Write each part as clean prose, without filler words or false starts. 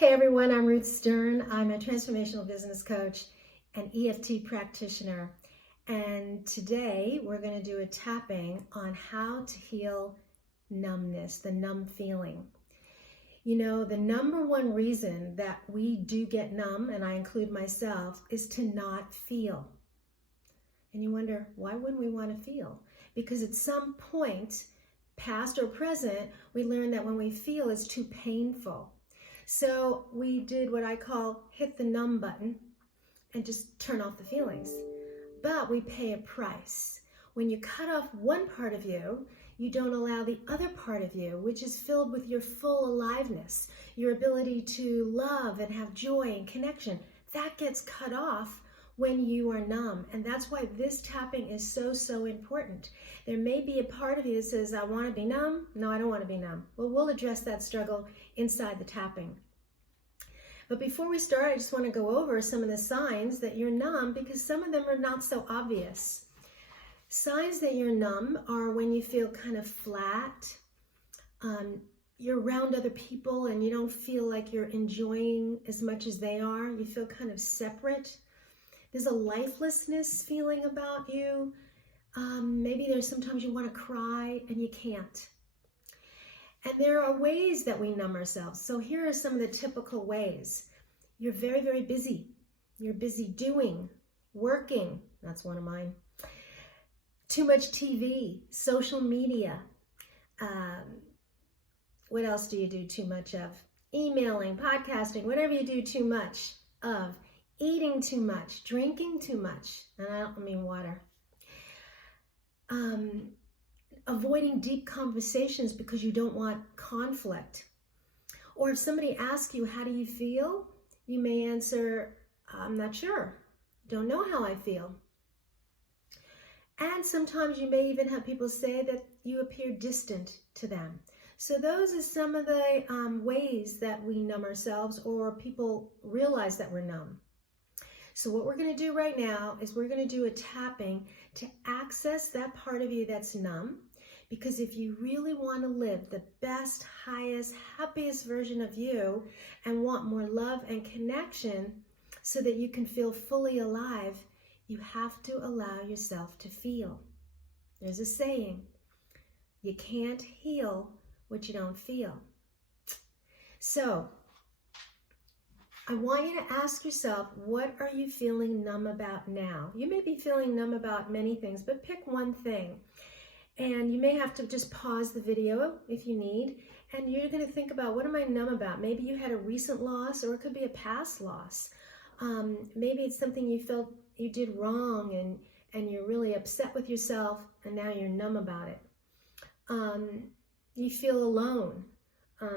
Hey everyone, I'm Ruth Stern. I'm a transformational business coach and EFT practitioner. And today we're going to do a tapping on how to heal numbness, the numb feeling. You know, the number one reason that we do get numb, and I include myself, is to not feel. And you wonder, why wouldn't we want to feel? Because at some point, past or present, we learn that when we feel, it's too painful. So we did what I call hit the numb button and just turn off the feelings. But we pay a price. When you cut off one part of you, you don't allow the other part of you, which is filled with your full aliveness, your ability to love and have joy and connection. That gets cut off when you are numb. And that's why this tapping is so important. There may be a part of you that says, I want to be numb. No, I don't want to be numb. Well, we'll address that struggle inside the tapping. But before we start, I just want to go over some of the signs that you're numb, because some of them are not so obvious. Signs that you're numb are when you feel kind of flat, you're around other people and you don't feel like you're enjoying as much as they are. You feel kind of separate. There's a lifelessness feeling about you. Maybe there's sometimes you want to cry and you can't. And there are ways that we numb ourselves. So here are some of the typical ways. You're very busy. You're busy doing, working. That's one of mine. Too much TV, social media. What else do you do too much of? Emailing, podcasting, whatever you do too much of. Eating too much, drinking too much, and I don't mean water. Avoiding deep conversations because you don't want conflict. Or if somebody asks you, how do you feel? You may answer, I'm not sure. Don't know how I feel. And sometimes you may even have people say that you appear distant to them. So those are some of the ways that we numb ourselves, or people realize that we're numb. So what we're going to do right now is we're going to do a tapping to access that part of you that's numb. Because if you really want to live the best, highest, happiest version of you and want more love and connection so that you can feel fully alive, you have to allow yourself to feel. There's a saying, you can't heal what you don't feel. So I want you to ask yourself, what are you feeling numb about now? You may be feeling numb about many things, but pick one thing. And you may have to just pause the video if you need, and you're going to think about, what am I numb about? Maybe you had a recent loss, or it could be a past loss. Maybe it's something you felt you did wrong, and you're really upset with yourself, and now you're numb about it. You feel alone.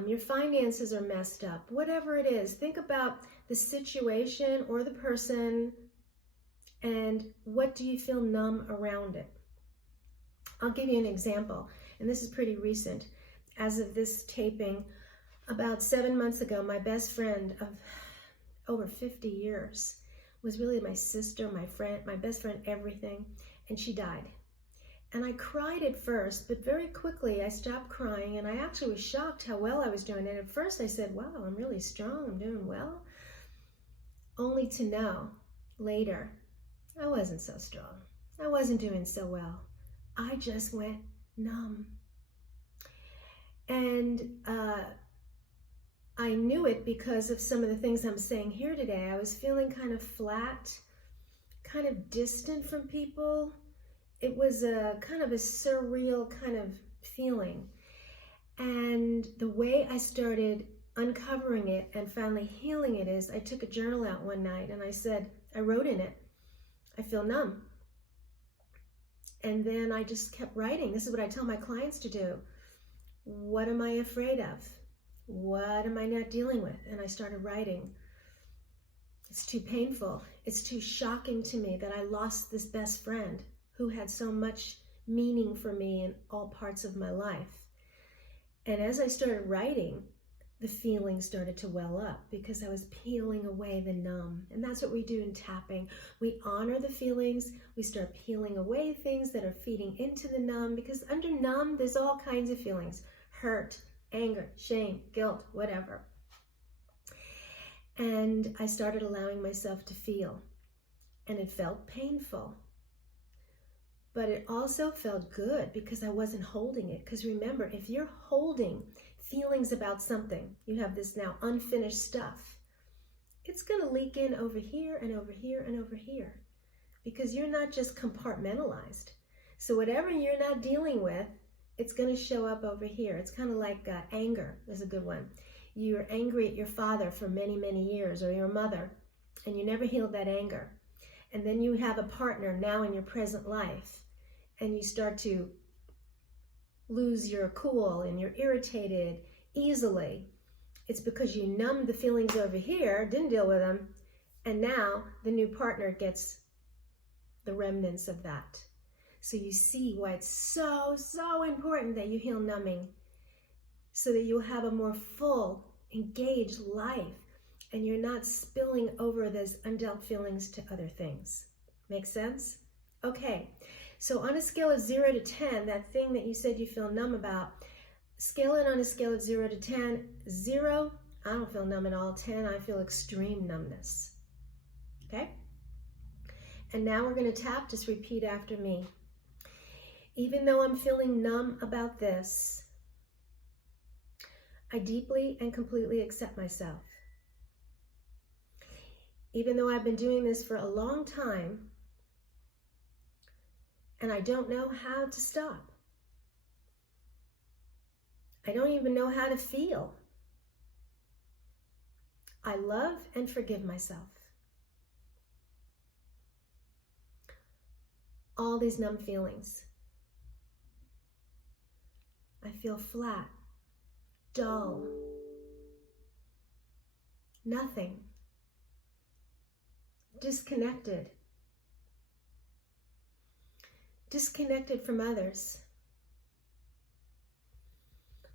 Your finances are messed up. Whatever it is, think about the situation or the person, and what do you feel numb around it? I'll give you an example, and this is pretty recent. As of this taping, about 7 months ago, my best friend of over 50 years was really my sister, my friend, my best friend, everything, and she died. And I cried at first, but very quickly I stopped crying, and I actually was shocked how well I was doing. And at first I said, wow, I'm really strong, I'm doing well. Only to know later, I wasn't so strong. I wasn't doing so well. I just went numb. And I knew it because of some of the things I'm saying here today. I was feeling kind of flat, kind of distant from people. It was a kind of a surreal kind of feeling. And the way I started uncovering it and finally healing it is, I took a journal out one night and I wrote in it, I feel numb. And then I just kept writing. This is what I tell my clients to do. What am I afraid of? What am I not dealing with? And I started writing. It's too painful. It's too shocking to me that I lost this best friend who had so much meaning for me in all parts of my life. And as I started writing, the feelings started to well up because I was peeling away the numb. And that's what we do in tapping. We honor the feelings. We start peeling away things that are feeding into the numb, because under numb, there's all kinds of feelings: hurt, anger, shame, guilt, whatever. And I started allowing myself to feel. And it felt painful. But it also felt good because I wasn't holding it. Because remember, if you're holding feelings about something, you have this now unfinished stuff, it's going to leak in over here and over here and over here. Because you're not just compartmentalized. So whatever you're not dealing with, it's going to show up over here. It's kind of like anger is a good one. You're angry at your father for many, many years, or your mother, and you never healed that anger. And then you have a partner now in your present life, and you start to lose your cool and you're irritated easily. It's because you numbed the feelings over here, didn't deal with them, and now the new partner gets the remnants of that. So you see why it's so, so important that you heal numbing, so that you'll have a more full, engaged life, and you're not spilling over those undealt feelings to other things. Make sense? Okay, so on a scale of 0 to 10, that thing that you said you feel numb about, scale it on a scale of 0 to 10. 0, I don't feel numb at all. 10, I feel extreme numbness. Okay? And now we're going to tap. Just repeat after me. Even though I'm feeling numb about this, I deeply and completely accept myself. Even though I've been doing this for a long time, and I don't know how to stop. I don't even know how to feel. I love and forgive myself. All these numb feelings. I feel flat, dull, nothing, disconnected from others.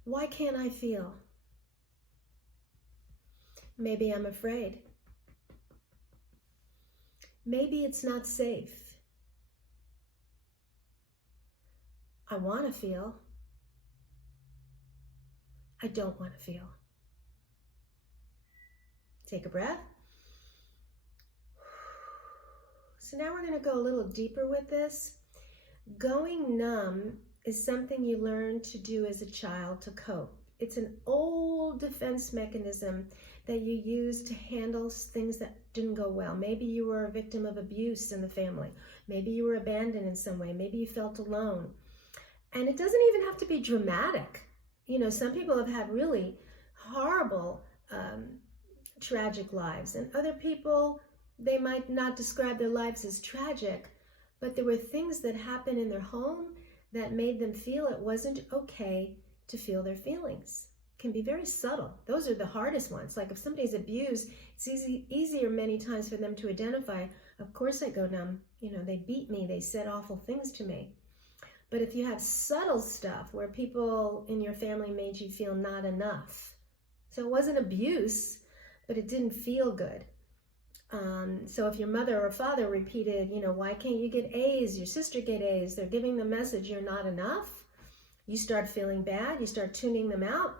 Why can't I feel? Maybe I'm afraid. Maybe it's not safe. I want to feel. I don't want to feel. Take a breath. So now we're going to go a little deeper with this. Going numb is something you learn to do as a child to cope. It's an old defense mechanism that you use to handle things that didn't go well. Maybe you were a victim of abuse in the family. Maybe you were abandoned in some way. Maybe you felt alone. And it doesn't even have to be dramatic. You know, some people have had really horrible, tragic lives. And other people, they might not describe their lives as tragic, but there were things that happened in their home that made them feel it wasn't okay to feel their feelings. It can be very subtle. Those are the hardest ones. Like if somebody's abused, it's easier many times for them to identify, of course I go numb. You know, they beat me, they said awful things to me. But if you have subtle stuff where people in your family made you feel not enough, so it wasn't abuse, but it didn't feel good. So if your mother or father repeated, you know, why can't you get A's? Your sister get A's. They're giving the message you're not enough. You start feeling bad. You start tuning them out.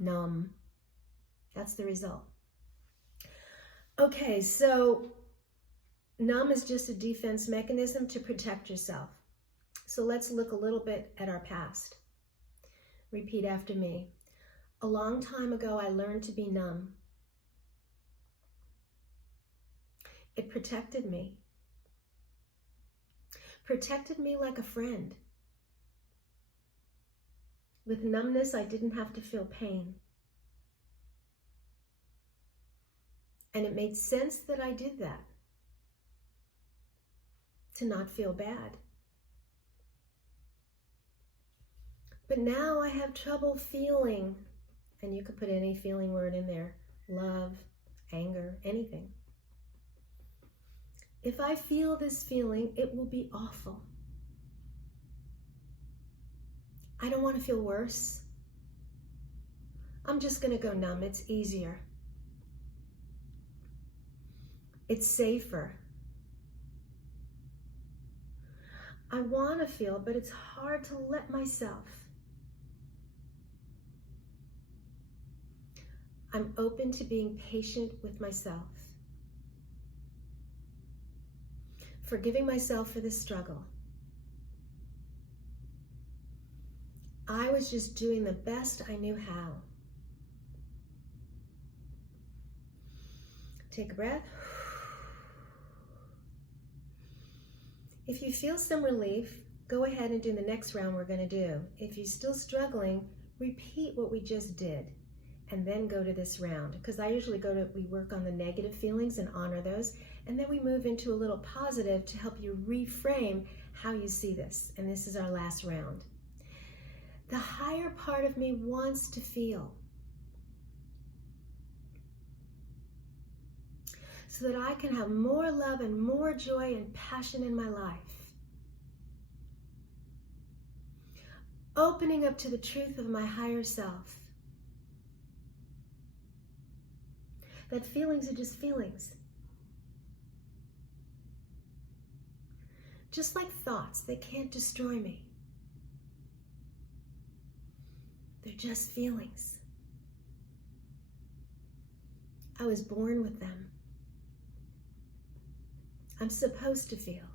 Numb. That's the result. Okay, so numb is just a defense mechanism to protect yourself. So let's look a little bit at our past. Repeat after me. A long time ago, I learned to be numb. It protected me. Protected me like a friend. With numbness, I didn't have to feel pain. And it made sense that I did that. To not feel bad. But now I have trouble feeling, and you could put any feeling word in there, love, anger, anything. If I feel this feeling, it will be awful. I don't want to feel worse. I'm just going to go numb. It's easier. It's safer. I want to feel, but it's hard to let myself. I'm open to being patient with myself. Forgiving myself for this struggle. I was just doing the best I knew how. Take a breath. If you feel some relief, go ahead and do the next round we're going to do. If you're still struggling, repeat what we just did and then go to this round. Because I usually we work on the negative feelings and honor those, and then we move into a little positive to help you reframe how you see this. And this is our last round. The higher part of me wants to feel so that I can have more love and more joy and passion in my life. Opening up to the truth of my higher self. That feelings are just feelings. Just like thoughts, they can't destroy me. They're just feelings. I was born with them. I'm supposed to feel.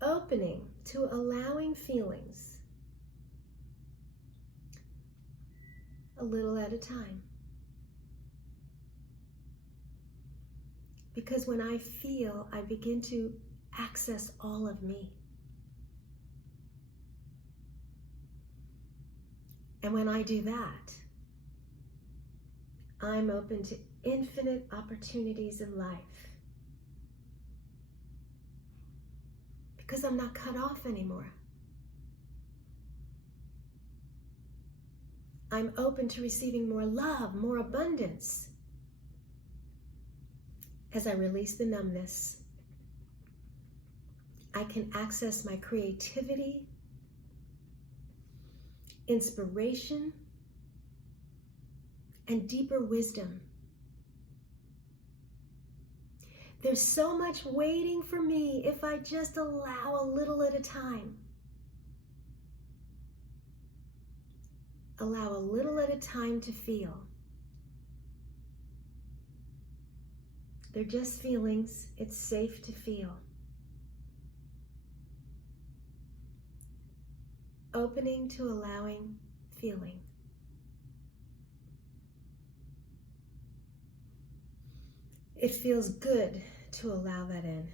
Opening to allowing feelings a little at a time. Because when I feel, I begin to access all of me. And when I do that, I'm open to infinite opportunities in life. Because I'm not cut off anymore. I'm open to receiving more love, more abundance. As I release the numbness, I can access my creativity, inspiration, and deeper wisdom. There's so much waiting for me if I just allow a little at a time. Allow a little at a time to feel. They're just feelings. It's safe to feel. Opening to allowing feeling. It feels good to allow that in.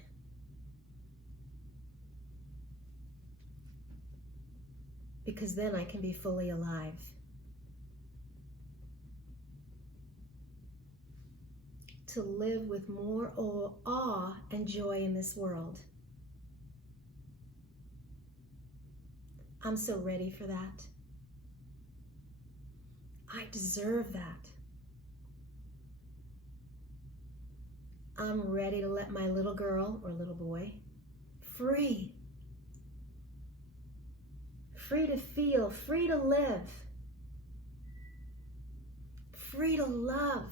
Because then I can be fully alive. To live with more awe and joy in this world. I'm so ready for that. I deserve that. I'm ready to let my little girl or little boy free. Free to feel, free to live, free to love.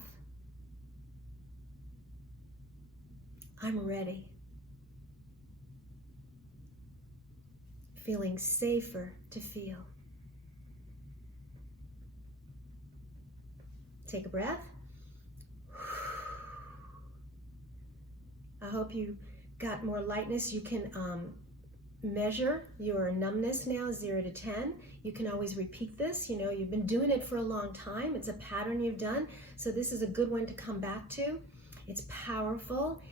I'm ready. Feeling safer to feel. Take a breath. I hope you got more lightness. You can measure your numbness now, 0 to 10. You can always repeat this. You know, you've been doing it for a long time. It's a pattern you've done. So this is a good one to come back to. It's powerful.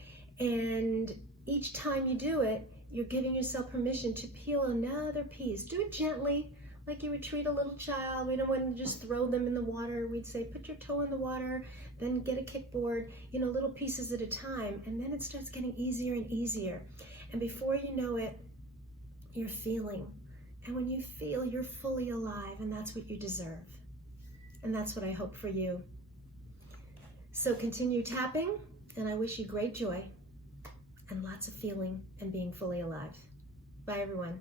And each time you do it, you're giving yourself permission to peel another piece. Do it gently, like you would treat a little child. We don't want to just throw them in the water. We'd say, put your toe in the water, then get a kickboard, you know, little pieces at a time. And then it starts getting easier and easier. And before you know it, you're feeling. And when you feel, you're fully alive, and that's what you deserve. And that's what I hope for you. So continue tapping, and I wish you great joy and lots of feeling and being fully alive. Bye, everyone.